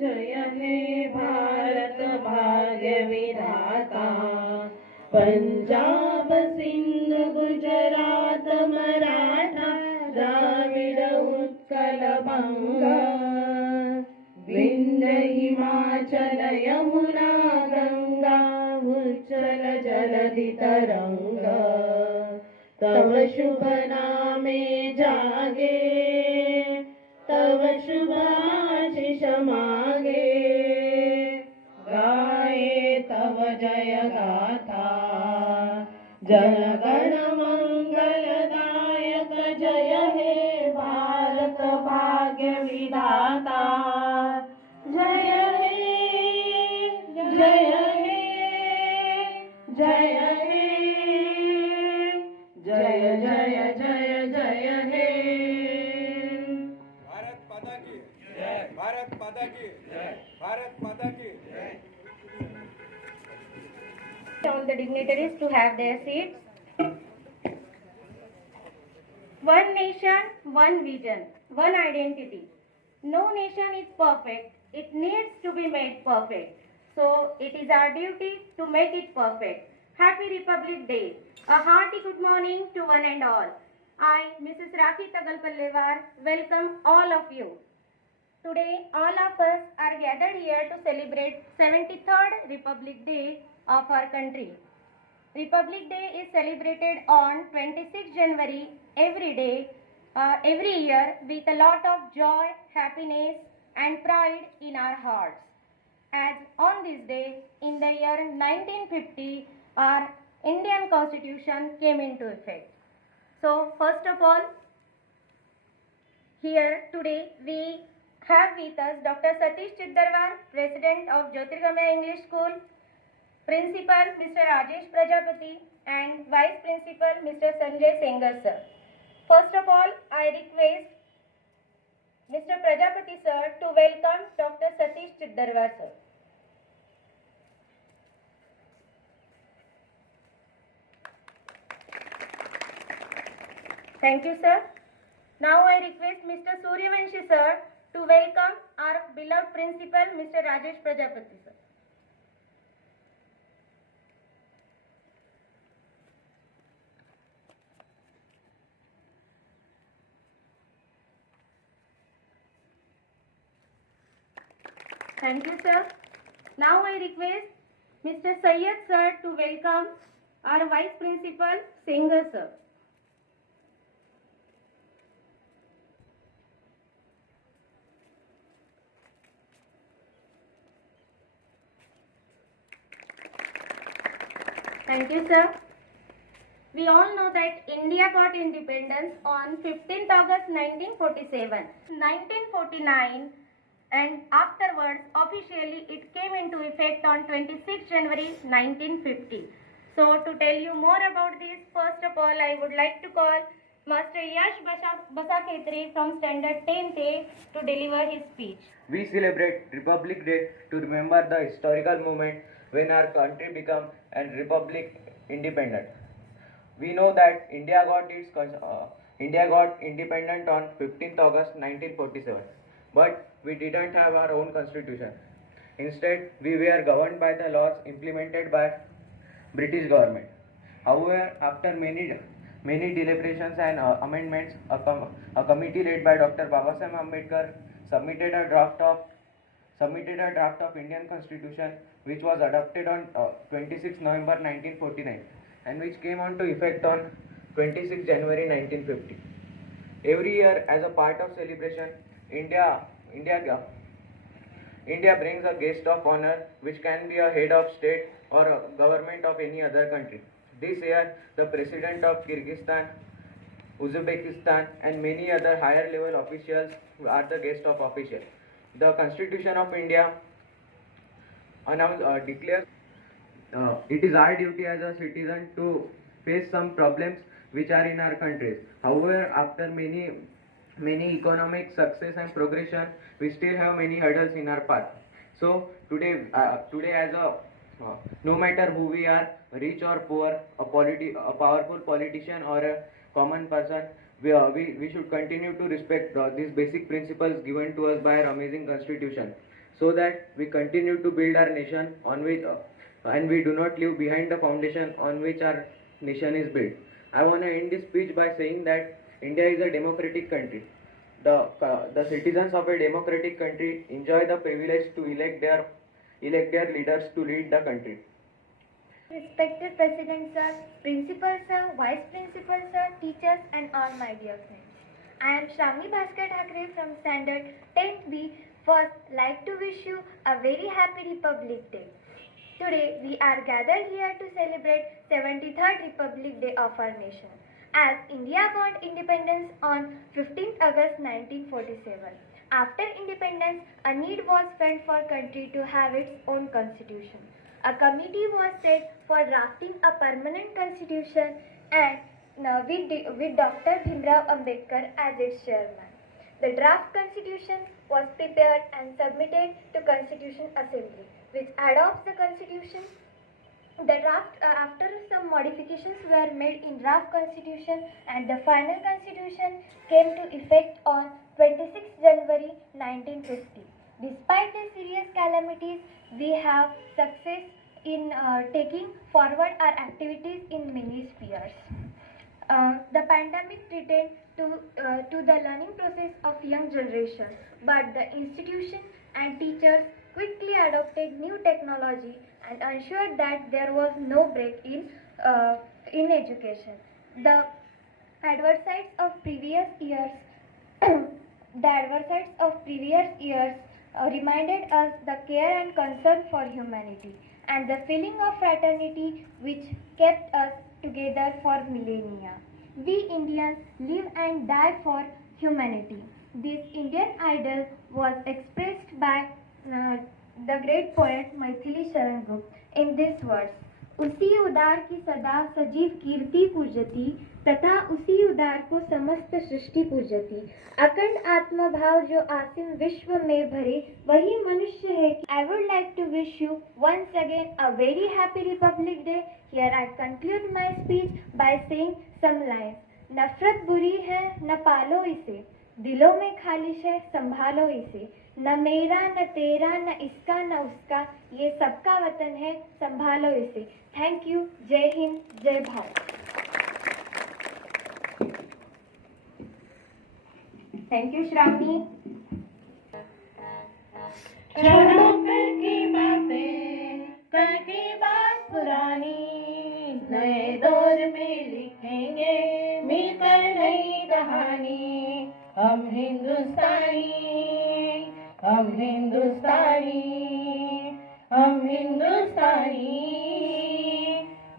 जय हे भारत भाग्य विधाता। पंजाब सिंध गुजरात मराठा द्राविड उत्कल बंगा, विंध्य हिमाचल यमुना गंगा उच्चल जलधि तरंगा। तव शुभ नामे जागे, तव शुभ आशीष मागे, गाये तव जय गाथा। जन गण मंगलदायक जय हे भारत भाग्य विधाता। जय हे जय हे जय हे जय जय जय जय हे। भारत माता की जय, भारत माता की जय, भारत माता की जय। All the dignitaries to have their seats. One nation, one vision, one identity. No nation is perfect. It needs to be made perfect. So it is our duty to make it perfect. Happy Republic Day. A hearty good morning to one and all. I, Mrs. Rakhi Tagalpallevar, welcome all of you. Today, all of us are gathered here to celebrate 73rd Republic Day of our country. Republic Day is celebrated on 26 January every year with a lot of joy, happiness and pride in our hearts. As on this day, in the year 1950, our Indian Constitution came into effect. So, first of all, here today we have with us Dr. Satish Chiddarwar, President of Jyotirgamaya English School, Principal Mr. Rajesh Prajapati and Vice Principal Mr. Sanjay Sengar sir. First of all, I request Mr. Prajapati sir to welcome Dr. Satish Chiddarwar sir. Thank you sir. Now I request Mr. Suryavanshi sir to welcome our beloved Principal Mr. Rajesh Prajapati sir. Thank you sir. Now I request Mr. Syed sir to welcome our Vice Principal Sengar sir. Thank you sir. We all know that India got independence on 15th August 1947. 1949 and afterwards officially it came into effect on 26 January 1950. So to tell you more about this, first of all I would like to call Master Yash Basakhetri from Standard 10th A to deliver his speech. We celebrate Republic Day to remember the historical moment when our country became a republic independent. We know that India got independent on 15th August 1947, but we didn't have our own constitution. Instead, we were governed by the laws implemented by British government. However, after many deliberations and amendments, a committee led by Dr. Babasaheb Ambedkar submitted a draft of Indian Constitution, which was adopted on 26 November 1949 and which came into effect on 26 January 1950. Every year, as a part of celebration, India brings a guest of honor, which can be a head of state or a government of any other country. This year, the President of Kyrgyzstan, Uzbekistan and many other higher level officials are the guest of officials. The Constitution of India declares it is our duty as a citizen to face some problems which are in our countries. However, after many economic success and progression, we still have many hurdles in our path. So today as a no matter who we are, rich or poor, a powerful politician or a common person, we should continue to respect these basic principles given to us by our amazing constitution. so that we continue to build our nation on which and we do not leave behind the foundation on which our nation is built. I want to end this speech by saying that India is a democratic country. The citizens of a democratic country enjoy the privilege to elect their leaders to lead the country. Respected President Sir, Principal Sir, Vice Principal Sir, teachers and all my dear friends. I am Shravani Bhaskar Thakre from Standard 10th B. First, like to wish you a very happy Republic Day. Today, we are gathered here to celebrate 73rd Republic Day of our nation. As India gained independence on 15th August 1947. After independence, a need was felt for country to have its own constitution. A committee was set for drafting a permanent constitution and with Dr. Bhimrao Ambedkar as its chairman. The draft constitution was prepared and submitted to Constitution Assembly, which adopts the constitution. The draft, after some modifications were made in draft constitution, and the final constitution came to effect on 26 January 1950. Despite the serious calamities, we have success in taking forward our activities in many spheres. The pandemic threatened to the learning process of young generation, but the institution and teachers quickly adopted new technology and ensured that there was no break in education. The adversities of previous years reminded us the care and concern for humanity and the feeling of fraternity which kept us together for millennia. We Indians live and die for humanity. This Indian ideal was expressed by the great poet Maithili Sharan Gupta in these words. उसी उदार की सदा सजीव कीर्ति पूजती तथा उसी उदार को समस्त सृष्टि पूजती अखंड आत्मा भाव जो आसिम विश्व में भरे वही मनुष्य है. I would like to wish you once again a very happy Republic Day. Here I conclude my speech by saying some lines. नफरत बुरी है न पालो इसे दिलों में खालिश है संभालो इसे न मेरा न तेरा न इसका न उसका ये सबका वतन है संभालो इसे. Thank you. जय हिंद. जय भारत. Thank you, Shravani. छोड़ो कल की बातें, कल की बात पुरानी, नए दौर में लिखेंगे मिलकर नई कहानी. हम हिंदुस्तानी, हम हिंदुस्तानी, हम हिंदुस्तानी,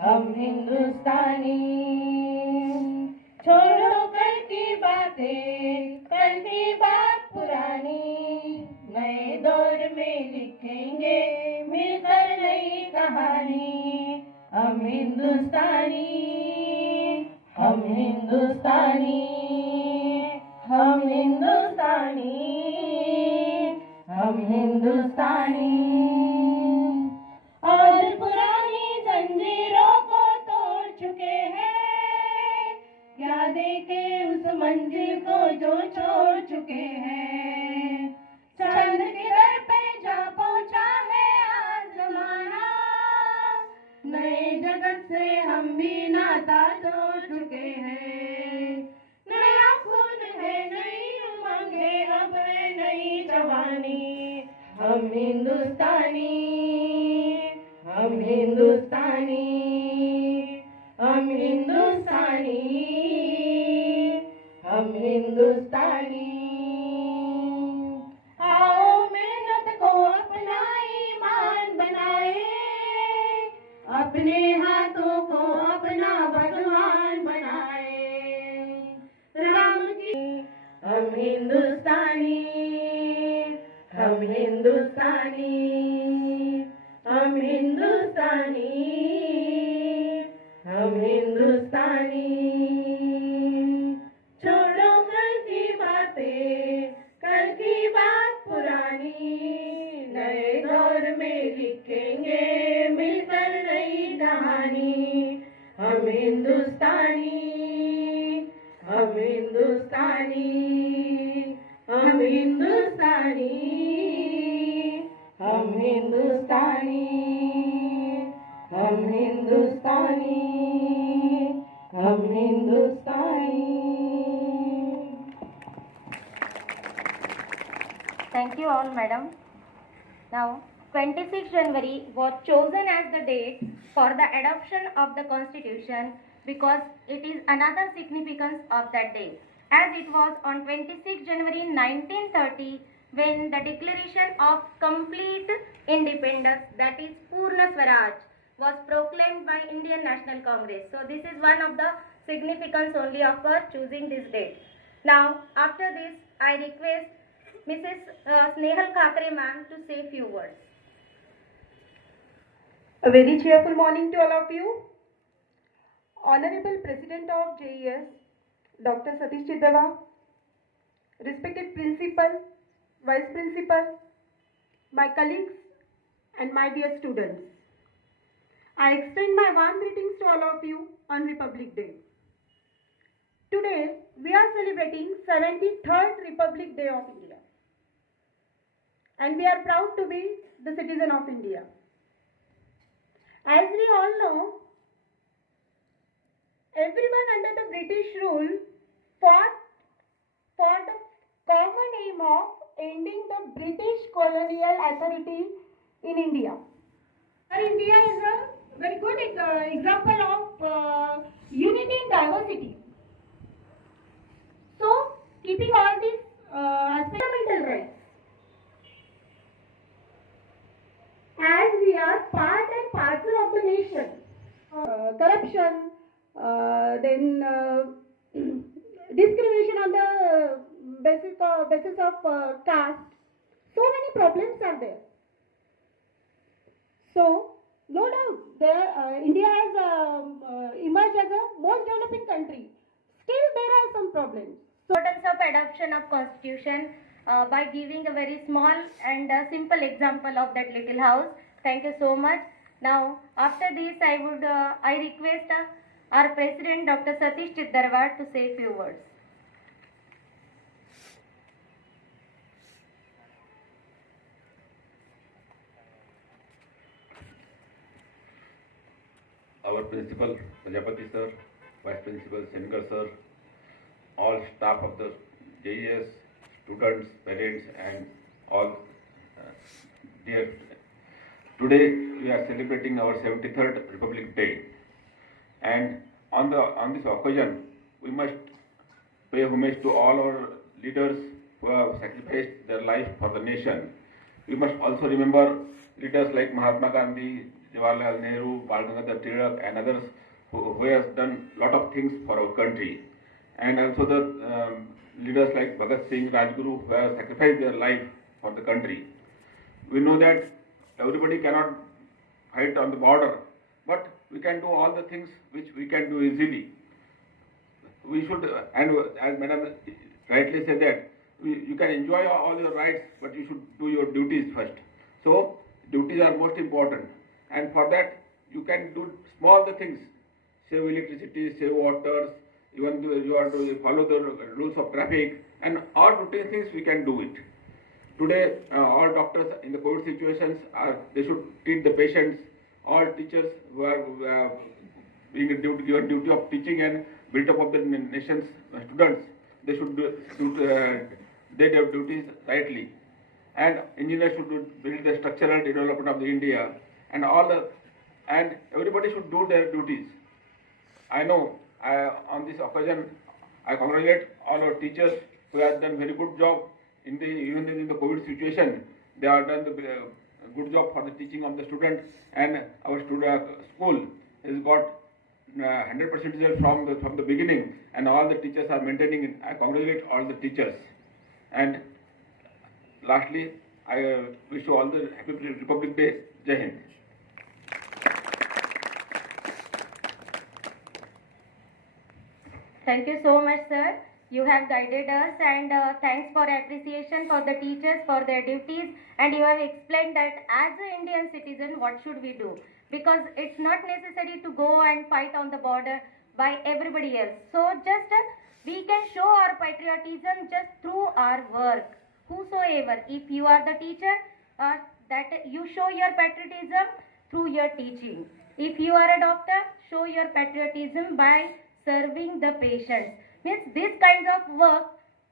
हम हिंदुस्तानी. छोड़ो कल की बातें, कल की बात पुरानी, नए दौर में लिखेंगे मिलकर नई कहानी. हम हिंदुस्तानी, हम हिंदुस्तानी, हम हिंदुस्तानी, हम हिंदुस्तानी. आज पुरानी जंजीरों को तोड़ चुके हैं, याद के उस मंजिल को जो छोड़ चुके हैं. चांद के दर पे जा पहुंचा है आज जमाना, नए जगत से हम भी नाता जोड़ चुके हैं. नया खून है, नई उमंग है, अब है नई जवानी. हम हिंदुस्तानी, हम हिंदुस्तानी, हम हिंदुस्तानी, हम हिंदुस्तानी. आओ मेहनत को अपना ईमान बनाए, अपने हाथों को अपना भगवान बनाए. राम की हम हिंदुस्तानी, हम हिंदुस्तानी, हम हिंदुस्तानी, हम हिंदुस्तानी. छोड़ो कल की बातें, कल की बात पुरानी, नए दौर में लिखेंगे मिलकर नई कहानी. हम हिंदुस्तानी, हम हिंदुस्तानी, हम हिंदुस्तानी, हम हिंदुस्तानी, हम हिंदुस्तानी, हम हिंदुस्तानी. Thank you all, madam. Now, 26 January was chosen as the date for the adoption of the Constitution because it is another significance of that day, as it was on 26 January 1930 when the Declaration of Complete Independence, that is Purna Swaraj, was proclaimed by Indian National Congress. So this is one of the significance only of choosing this date. Now, after this, I request Mrs. Snehal Kakre ma'am to say few words. A very cheerful morning to all of you. Honorable President of JES, Dr. Satish Chiddawa, respected Principal, Vice Principal, my colleagues and my dear students. I extend my warm greetings to all of you on Republic Day. Today, we are celebrating 73rd Republic Day of India. And we are proud to be the citizen of India. As we all know, everyone under the British rule fought for the common aim of ending the British colonial authority in India. India is a very good example of unity in diversity. So, keeping all these fundamental rights, as we are part and parcel of the nation, corruption, then discrimination on the basis of caste, so many problems are there. So, no doubt, India has emerged as a most developing country. Still, there are some problems. Importance of adoption of Constitution by giving a very small and simple example of that little house. Thank you so much. Now, after this, I request our President, Dr. Satish Chiddawa, to say a few words. Our Principal, Prajapati sir, Vice Principal, Senegal sir, all staff of the JES, students, parents, and all dear. Today we are celebrating our 73rd Republic Day, and on this occasion we must pay homage to all our leaders who have sacrificed their life for the nation. We must also remember leaders like Mahatma Gandhi, Jawaharlal Nehru, Bal Gangadhar Tilak, and others who has done lot of things for our country, and also the leaders like Bhagat Singh, Rajguru, who have sacrificed their life for the country. We know that everybody cannot fight on the border, but we can do all the things which we can do easily. We should, and as Madam rightly said that, you can enjoy all your rights, but you should do your duties first. So, duties are most important, and for that you can do small the things, save electricity, save waters, even though you are to follow the rules of traffic, and all routine things we can do it. Today, all doctors in the COVID situations they should treat the patients. All teachers who are being given duty of teaching and build up of the nation's students, they should do their duties rightly. And engineers should build the structural development of the India, and and everybody should do their duties. I know on this occasion I congratulate all our teachers who have done very good job even in the COVID situation. They have done the good job for the teaching of the students, and our school has got 100% result from the beginning, and all the teachers are maintaining it. I congratulate all the teachers. And lastly, I wish you all the happy Republic Day. Jai Hind. Thank you so much, sir. You have guided us, and thanks for appreciation for the teachers for their duties, and you have explained that as an Indian citizen what should we do, because it's not necessary to go and fight on the border by everybody else. So just we can show our patriotism just through our work. Whosoever, if you are the teacher, that you show your patriotism through your teaching. If you are a doctor, show your patriotism by serving the patients. Means these kinds of work,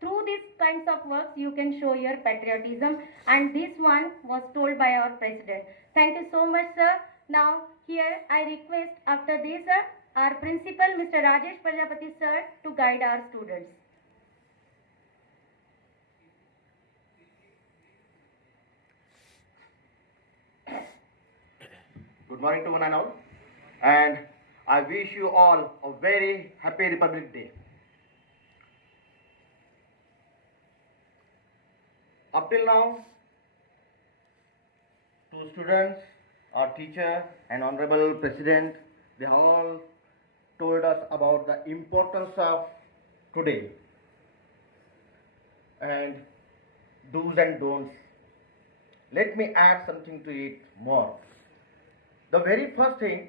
through these kinds of works you can show your patriotism, and this one was told by our president. Thank you so much, sir. Now here I request after this our principal Mr. Rajesh Prajapati sir to guide our students. Good morning to one and all, and I wish you all a very happy Republic Day. Up till now, to students, our teacher, and Honorable President, they all told us about the importance of today and do's and don'ts. Let me add something to it more. The very first thing,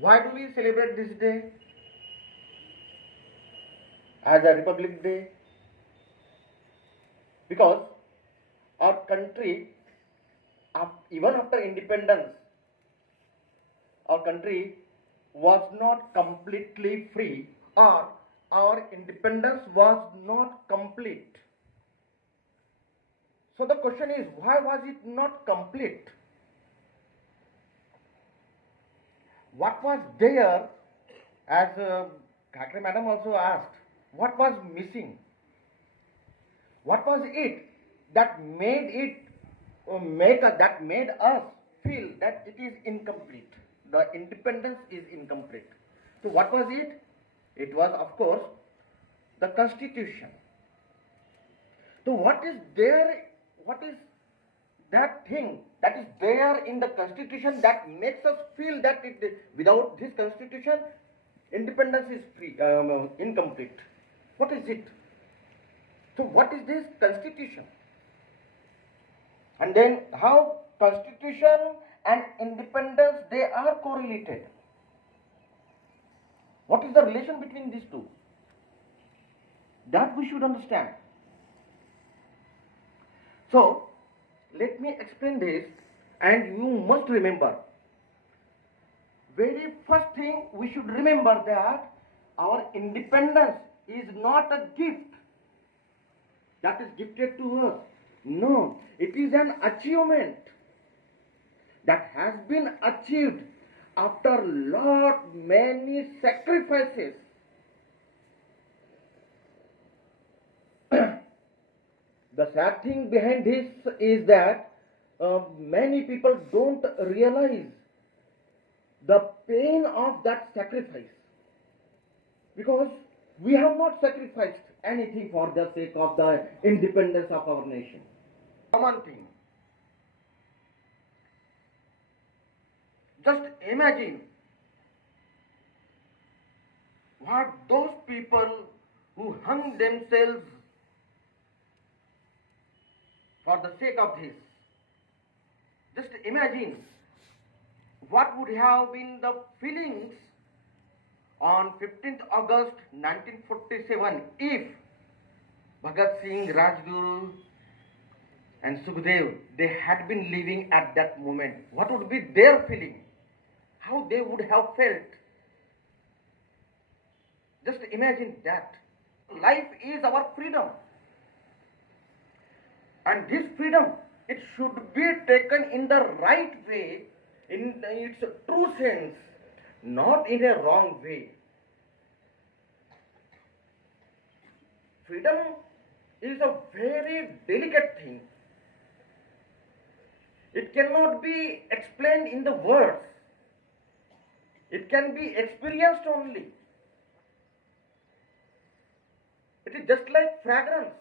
why do we celebrate this day as a Republic Day? Because our country, even after independence, our country was not completely free, or our independence was not complete. So the question is, why was it not complete? What was there, as Khakre madam also asked, what was missing? What was it that made us feel that it is incomplete? The independence is incomplete. So what was it? It was, of course, the Constitution. So what is there? What is that thing that is there in the Constitution that makes us feel that without this Constitution, independence is incomplete? What is it? So what is this Constitution? And then how Constitution and independence, they are correlated. What is the relation between these two? That we should understand. So let me explain this, and you must remember. Very first thing we should remember that our independence is not a gift that is gifted to us. No, it is an achievement that has been achieved after many sacrifices. The sad thing behind this is that many people don't realize the pain of that sacrifice, because we have not sacrificed anything for the sake of the independence of our nation. Common thing. Just imagine what those people who hung themselves for the sake of this. Just imagine what would have been the feelings on 15th August 1947 if Bhagat Singh, Rajguru and Sukhdev, they had been living at that moment. What would be their feeling? How they would have felt? Just imagine that. Life is our freedom. And this freedom, it should be taken in the right way, in its true sense, not in a wrong way. Freedom is a very delicate thing. It cannot be explained in the words. It can be experienced only. It is just like fragrance.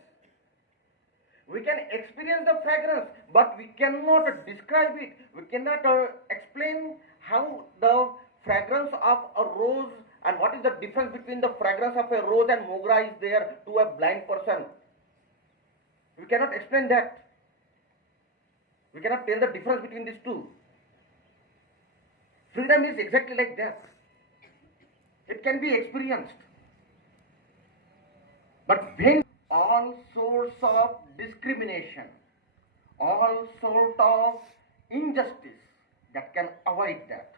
We can experience the fragrance, but we cannot describe it. We cannot explain how the fragrance of a rose, and what is the difference between the fragrance of a rose and mogra is there to a blind person. We cannot explain that. We cannot tell the difference between these two. Freedom is exactly like that. It can be experienced. But when all sorts of discrimination, all sort of injustice that can avoid that.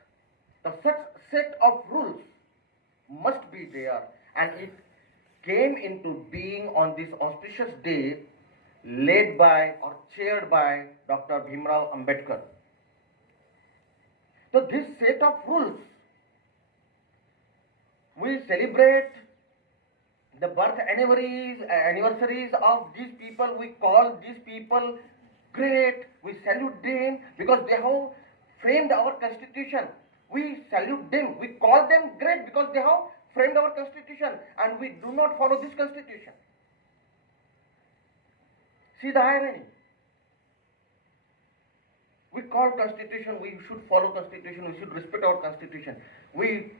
The such set of rules must be there, and it came into being on this auspicious day led by or chaired by Dr. Bhimrao Ambedkar. So this set of rules, we celebrate the birth anniversaries of these people. We call these people great. We salute them because they have framed our constitution. We salute them. We call them great because they have framed our constitution, and we do not follow this constitution. See the irony. We call constitution, we should follow constitution, we should respect our constitution. We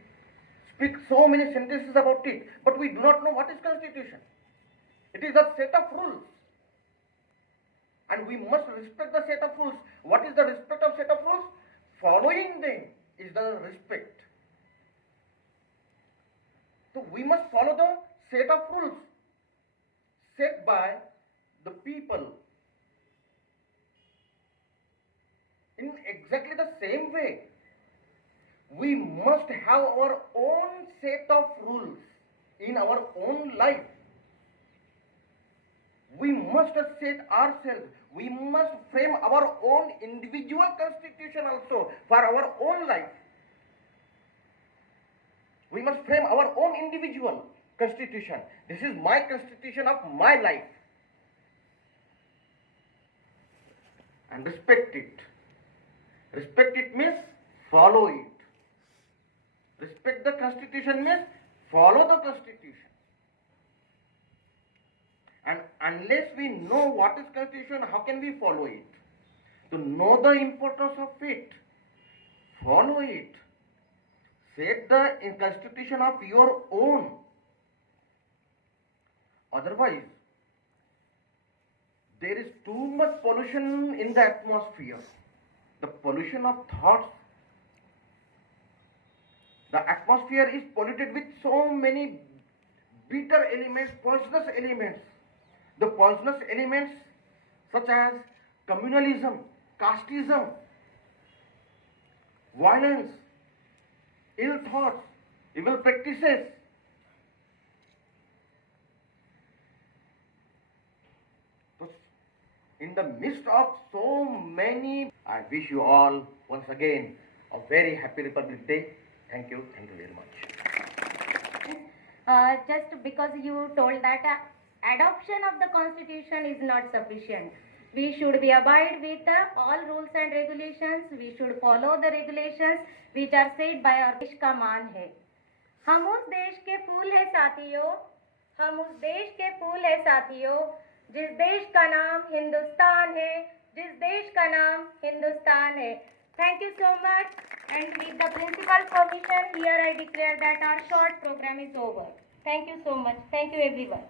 speak so many sentences about it, but we do not know what is constitution. It is a set of rules, and we must respect the set of rules. What is the respect of set of rules? Following them is the respect. So we must follow the set of rules set by the people. In exactly the same way, we must have our own set of rules in our own life. We must set ourselves, we must frame our own individual constitution also for our own life. We must frame our own individual constitution. This is my constitution of my life. And respect it. Respect it means follow it. Respect the constitution means follow the constitution. And unless we know what is constitution, how can we follow it? To know the importance of it, follow it. Set the constitution of your own. Otherwise, there is too much pollution in the atmosphere. The pollution of thoughts. The atmosphere is polluted with so many bitter elements, poisonous elements. The poisonous elements such as communalism, casteism, violence, ill thoughts, evil practices. So, in the midst of so many, I wish you all once again a very happy Republic Day. Thank you very much. Just because you told that adoption of the constitution is not sufficient. We should be abide with all rules and regulations. We should follow the regulations which are set by our देश का मान है. हम उस देश के फूल हैं साथियों. हम उस देश के फूल हैं साथियों. जिस देश का नाम हिंदुस्तान है. जिस देश का नाम हिंदुस्तान है. Thank you so much. And with the principal's permission, here I declare that our short program is over. Thank you so much. Thank you everyone.